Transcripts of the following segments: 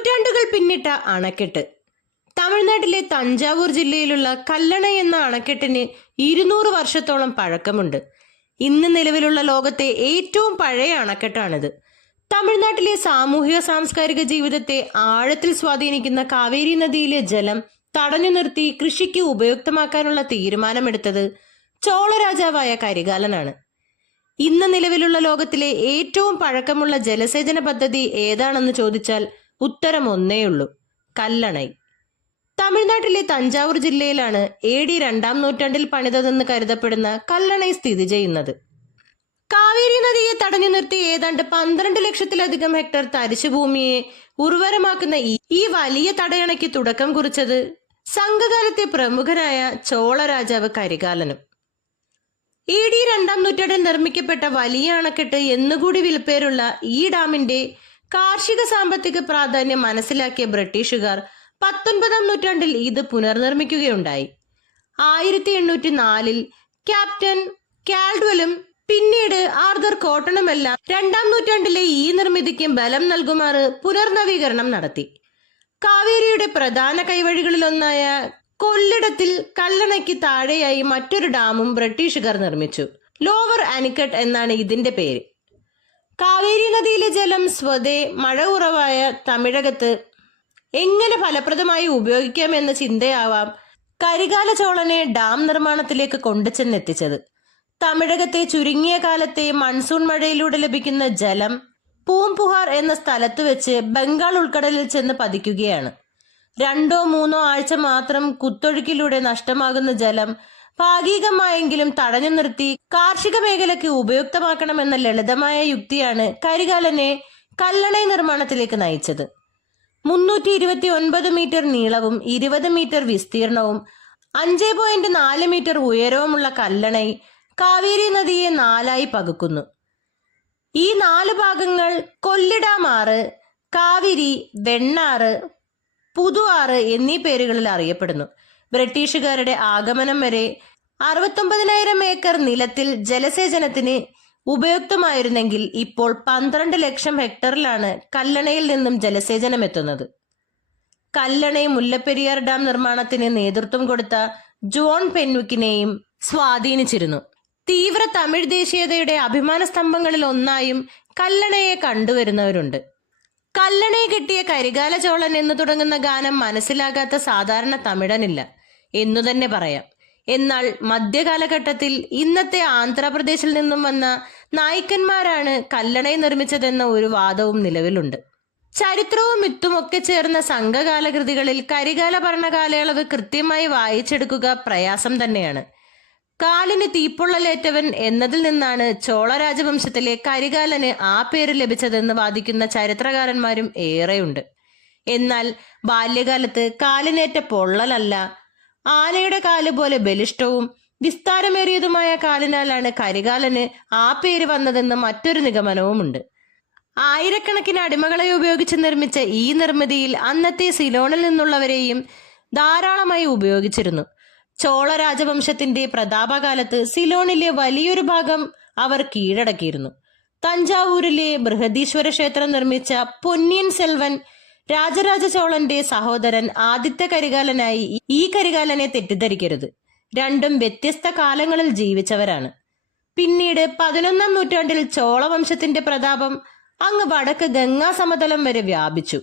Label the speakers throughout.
Speaker 1: നൂറ്റാണ്ടുകൾ പിന്നിട്ട അണക്കെട്ട്. തമിഴ്നാട്ടിലെ തഞ്ചാവൂർ ജില്ലയിലുള്ള കല്ലണ എന്ന അണക്കെട്ടിന് ഇരുന്നൂറ് വർഷത്തോളം പഴക്കമുണ്ട്. ഇന്ന് നിലവിലുള്ള ലോകത്തെ ഏറ്റവും പഴയ അണക്കെട്ടാണിത്. തമിഴ്നാട്ടിലെ സാമൂഹിക സാംസ്കാരിക ജീവിതത്തെ ആഴത്തിൽ സ്വാധീനിക്കുന്ന കാവേരി നദിയിലെ ജലം തടഞ്ഞു നിർത്തി കൃഷിക്ക് ഉപയുക്തമാക്കാനുള്ള തീരുമാനമെടുത്തത് ചോള രാജാവായ കരികാലനാണ്. ഇന്ന് നിലവിലുള്ള ലോകത്തിലെ ഏറ്റവും പഴക്കമുള്ള ജലസേചന പദ്ധതി ഏതാണെന്ന് ചോദിച്ചാൽ ഉത്തരം ഒന്നേയുള്ളൂ കല്ലണൈ. തമിഴ്നാട്ടിലെ തഞ്ചാവൂർ ജില്ലയിലാണ് എ ഡി രണ്ടാം നൂറ്റാണ്ടിൽ പണിതതെന്ന് കരുതപ്പെടുന്ന കല്ലണൈ സ്ഥിതി ചെയ്യുന്നത്. കാവേരി നദിയെ തടഞ്ഞു നിർത്തി ഏതാണ്ട് പന്ത്രണ്ട് ലക്ഷത്തിലധികം ഹെക്ടർ തരിശുഭൂമിയെ ഉർവരമാക്കുന്ന ഈ- വലിയ തടയണയ്ക്ക് തുടക്കം കുറിച്ചത് സംഘകാലത്തെ പ്രമുഖനായ ചോള രാജാവ് കരികാലനും. എ ഡി രണ്ടാം നൂറ്റാണ്ടിൽ നിർമ്മിക്കപ്പെട്ട വലിയ അണക്കെട്ട് എന്നുകൂടി വിൽപ്പേരുള്ള ഈ ഡാമിന്റെ കാർഷിക സാമ്പത്തിക പ്രാധാന്യം മനസ്സിലാക്കിയ ബ്രിട്ടീഷുകാർ പത്തൊൻപതാം നൂറ്റാണ്ടിൽ ഇത് പുനർനിർമ്മിക്കുകയുണ്ടായി. ആയിരത്തി എണ്ണൂറ്റി നാലിൽ ക്യാപ്റ്റൻ കാൽഡ്വലും പിന്നീട് ആർദർ കോട്ടണുമെല്ലാം രണ്ടാം നൂറ്റാണ്ടിലെ ഈ നിർമ്മിതിക്ക് ബലം നൽകുമാറ് പുനർനവീകരണം നടത്തി. കാവേരിയുടെ പ്രധാന കൈവഴികളിലൊന്നായ കൊല്ലിടത്തിൽ കല്ലണയ്ക്ക് താഴെയായി മറ്റൊരു ഡാമും ബ്രിട്ടീഷുകാർ നിർമ്മിച്ചു. ലോവർ അനിക്കട്ട് എന്നാണ് ഇതിന്റെ പേര്. കാവേരി നദിയിലെ ജലം സ്വതേ മഴ കുറവായ തമിഴകത്ത് എങ്ങനെ ഫലപ്രദമായി ഉപയോഗിക്കാമെന്ന ചിന്തയാവാം കരികാല ചോളനെ ഡാം നിർമ്മാണത്തിലേക്ക് കൊണ്ടുചെന്നെത്തിച്ചത്. തമിഴകത്തെ ചുരുങ്ങിയ കാലത്തെ മൺസൂൺ മഴയിലൂടെ ലഭിക്കുന്ന ജലം പൂംപുഹാർ എന്ന സ്ഥലത്ത് വെച്ച് ബംഗാൾ ഉൾക്കടലിൽ ചെന്ന് പതിക്കുകയാണ്. രണ്ടോ മൂന്നോ ആഴ്ച മാത്രം കുത്തൊഴുക്കിലൂടെ നഷ്ടമാകുന്ന ജലം ഭാഗികമായെങ്കിലും തടഞ്ഞു നിർത്തി കാർഷിക മേഖലയ്ക്ക് ഉപയുക്തമാക്കണമെന്ന ലളിതമായ യുക്തിയാണ് കരികാലനെ കല്ലണൈ നിർമ്മാണത്തിലേക്ക് നയിച്ചത്. മുന്നൂറ്റി ഇരുപത്തി ഒൻപത് മീറ്റർ നീളവും ഇരുപത് മീറ്റർ വിസ്തീർണവും അഞ്ച് പോയിന്റ് നാല് മീറ്റർ ഉയരവുമുള്ള കല്ലണൈ കാവേരി നദിയെ നാലായി പകുക്കുന്നു. ഈ നാല് ഭാഗങ്ങൾ കൊല്ലിടാമാറ് കാവിരി വെണ്ണാറ് പുതുവാറ് എന്നീ പേരുകളിൽ അറിയപ്പെടുന്നു. ബ്രിട്ടീഷുകാരുടെ ആഗമനം വരെ അറുപത്തൊമ്പതിനായിരം ഏക്കർ നിലത്തിൽ ജലസേചനത്തിന് ഉപയുക്തമായിരുന്നെങ്കിൽ ഇപ്പോൾ പന്ത്രണ്ട് ലക്ഷം ഹെക്ടറിലാണ് കല്ലണയിൽ നിന്നും ജലസേചനം എത്തുന്നത്. കല്ലണൈ മുല്ലപ്പെരിയാർ ഡാം നിർമ്മാണത്തിന് നേതൃത്വം കൊടുത്ത ജോൺ പെൻവിക്കിനെയും സ്വാധീനിച്ചിരുന്നു. തീവ്ര തമിഴ് ദേശീയതയുടെ അഭിമാന സ്തംഭങ്ങളിൽ ഒന്നായും കല്ലണയെ കണ്ടുവരുന്നവരുണ്ട്. കല്ലണയെ കിട്ടിയ കരികാല ചോളൻ എന്ന് തുടങ്ങുന്ന ഗാനം മനസ്സിലാകാത്ത സാധാരണ തമിഴനില്ല. എന്നു തന്നെ പറയാം. എന്നാൽ മധ്യകാലഘട്ടത്തിൽ ഇന്നത്തെ ആന്ധ്രാപ്രദേശിൽ നിന്നും വന്ന നായ്ക്കന്മാരാണ് കല്ലണയെ നിർമ്മിച്ചതെന്ന ഒരു വാദവും നിലവിലുണ്ട്. ചരിത്രവും മിത്തും ഒക്കെ ചേർന്ന സംഘകാല കൃതികളിൽ കരികാല ഭരണകാലയളവ് കൃത്യമായി വായിച്ചെടുക്കുക പ്രയാസം തന്നെയാണ്. കാലിന് തീപ്പൊള്ളലേറ്റവൻ എന്നതിൽ നിന്നാണ് ചോള രാജവംശത്തിലെ കരികാലന് ആ പേര് ലഭിച്ചതെന്ന് വാദിക്കുന്ന ചരിത്രകാരന്മാരും ഏറെയുണ്ട്. എന്നാൽ ബാല്യകാലത്ത് കാലിനേറ്റ പൊള്ളലല്ല ആനയുടെ കാൽ പോലെ ബലിഷ്ടവും വിസ്താരമേറിയതുമായ കാലിനാലാണ് കരികാലന് ആ പേര് വന്നതെന്ന് മറ്റൊരു നിഗമനവുമുണ്ട്. ആയിരക്കണക്കിന് അടിമകളെ ഉപയോഗിച്ച് നിർമ്മിച്ച ഈ നിർമ്മിതിയിൽ അന്നത്തെ സിലോണിൽ നിന്നുള്ളവരെയും ധാരാളമായി ഉപയോഗിച്ചിരുന്നു. ചോള രാജവംശത്തിന്റെ പ്രതാപകാലത്ത് സിലോണിലെ വലിയൊരു ഭാഗം അവർ കീഴടക്കിയിരുന്നു. തഞ്ചാവൂരിലെ ബൃഹദീശ്വര ക്ഷേത്രം നിർമ്മിച്ച പൊന്നിയൻ സെൽവൻ രാജരാജ ചോളന്റെ സഹോദരൻ ആദിത്യ കരികാലനായി ഈ കരികാലനെ തെറ്റിദ്ധരിക്കരുത്. രണ്ടും വ്യത്യസ്ത കാലങ്ങളിൽ ജീവിച്ചവരാണ്. പിന്നീട് പതിനൊന്നാം നൂറ്റാണ്ടിൽ ചോളവംശത്തിന്റെ പ്രതാപം അങ്ങ് വടക്ക് ഗംഗാ സമതലം വരെ വ്യാപിച്ചു.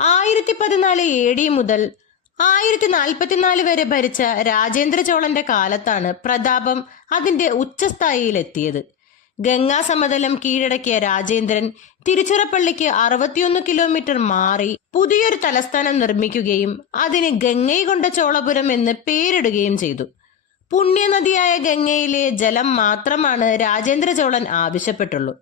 Speaker 1: ആയിരത്തി പതിനാല് എ ഡി മുതൽ ആയിരത്തി നാൽപ്പത്തിനാല് വരെ ഭരിച്ച രാജേന്ദ്ര ചോളന്റെ കാലത്താണ് പ്രതാപം അതിന്റെ ഉച്ചസ്ഥായിയിലെത്തിയത്. ഗംഗാ സമതലം കീഴടക്കിയ രാജേന്ദ്രൻ തിരുച്ചിറപ്പള്ളിക്ക് അറുപത്തിയൊന്ന് കിലോമീറ്റർ മാറി പുതിയൊരു തലസ്ഥാനം നിർമ്മിക്കുകയും അതിന് ഗംഗൈകൊണ്ട ചോളപുരം എന്ന് പേരിടുകയും ചെയ്തു. പുണ്യനദിയായ ഗംഗയിലെ ജലം മാത്രമാണ് രാജേന്ദ്ര ചോളൻ ആവശ്യപ്പെട്ടുള്ളൂ.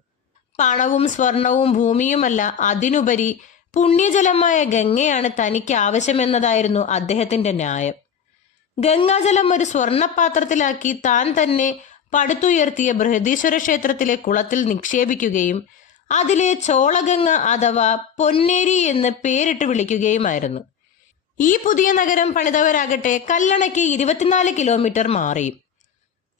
Speaker 1: പണവും സ്വർണവും ഭൂമിയുമല്ല അതിനുപരി പുണ്യജലമായ ഗംഗയാണ് തനിക്ക് ആവശ്യമെന്നതായിരുന്നു അദ്ദേഹത്തിന്റെ ന്യായം. ഗംഗാജലം ഒരു സ്വർണപാത്രത്തിലാക്കി താൻ തന്നെ പടുത്തുയർത്തിയ ബൃഹദീശ്വര ക്ഷേത്രത്തിലെ കുളത്തിൽ നിക്ഷേപിക്കുകയും അതിലെ ചോളഗംഗ അഥവാ പൊന്നേരി എന്ന് പേരിട്ട് വിളിക്കുകയുമായിരുന്നു. ഈ പുതിയ നഗരം പണിതവരാകട്ടെ കല്ലണയ്ക്ക് ഇരുപത്തിനാല് കിലോമീറ്റർ മാറി.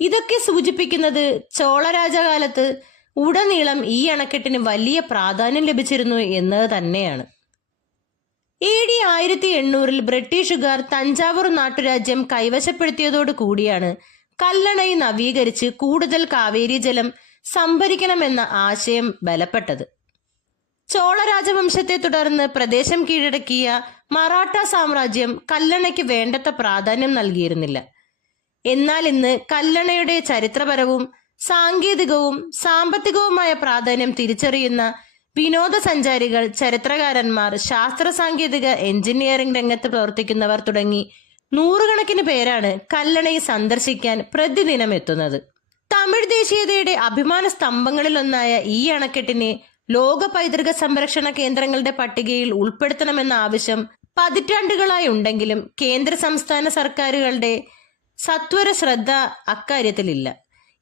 Speaker 1: ഇതൊക്കെ സൂചിപ്പിക്കുന്നത് ചോളരാജകാലത്ത് ഉടനീളം ഈ അണക്കെട്ടിന് വലിയ പ്രാധാന്യം ലഭിച്ചിരുന്നു എന്നത് തന്നെയാണ്. എ ഡി ആയിരത്തി എണ്ണൂറിൽ ബ്രിട്ടീഷുകാർ തഞ്ചാവൂർ നാട്ടുരാജ്യം കൈവശപ്പെടുത്തിയതോടു കൂടിയാണ് കല്ലണൈ നവീകരിച്ച് കൂടുതൽ കാവേരി ജലം സംഭരിക്കണമെന്ന ആശയം ബലപ്പെട്ടത്. ചോള രാജവംശത്തെ തുടർന്ന് പ്രദേശം കീഴടക്കിയ മറാഠ സാമ്രാജ്യം കല്ലണയ്ക്ക് വേണ്ടത്ര പ്രാധാന്യം നൽകിയിരുന്നില്ല. എന്നാൽ ഇന്ന് കല്ലണയുടെ ചരിത്രപരവും സാങ്കേതികവും സാമ്പത്തികവുമായ പ്രാധാന്യം തിരിച്ചറിയുന്ന വിനോദസഞ്ചാരികൾ ചരിത്രകാരന്മാർ ശാസ്ത്ര സാങ്കേതിക എഞ്ചിനീയറിംഗ് രംഗത്ത് പ്രവർത്തിക്കുന്നവർ തുടങ്ങി നൂറുകണക്കിന് പേരാണ് കല്ലണയെ സന്ദർശിക്കാൻ പ്രതിദിനം എത്തുന്നത്. തമിഴ് ദേശീയതയുടെ അഭിമാന സ്തംഭങ്ങളിലൊന്നായ ഈ അണക്കെട്ടിനെ ലോക പൈതൃക സംരക്ഷണ കേന്ദ്രങ്ങളുടെ പട്ടികയിൽ ഉൾപ്പെടുത്തണമെന്ന ആവശ്യം പതിറ്റാണ്ടുകളായി ഉണ്ടെങ്കിലും കേന്ദ്ര സംസ്ഥാന സർക്കാരുകളുടെ സത്വര ശ്രദ്ധ അക്കാര്യത്തിലില്ല.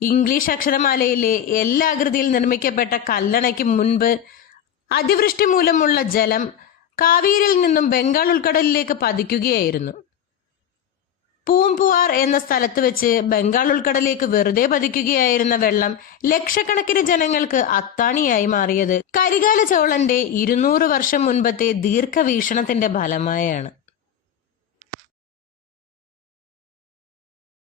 Speaker 1: ഇംഗ്ലീഷ് അക്ഷരമാലയിലെ എല്ലാ ആകൃതിയിൽ നിർമ്മിക്കപ്പെട്ട കല്ലണയ്ക്ക് മുൻപ് അതിവൃഷ്ടി മൂലമുള്ള ജലം കാവേരിയിൽ നിന്നും ബംഗാൾ ഉൾക്കടലിലേക്ക് പതിക്കുകയായിരുന്നു. പൂംപുവാർ എന്ന സ്ഥലത്ത് വെച്ച് ബംഗാൾ ഉൾക്കടലിലേക്ക് വെറുതെ പതിക്കുകയായിരുന്ന വെള്ളം ലക്ഷക്കണക്കിന് ജനങ്ങൾക്ക് അത്താണിയായി മാറിയത്. കരികാല ചോളന്റെ ഇരുന്നൂറ് വർഷം മുൻപത്തെ ദീർഘവീക്ഷണത്തിന്റെ ഫലമായാണ്.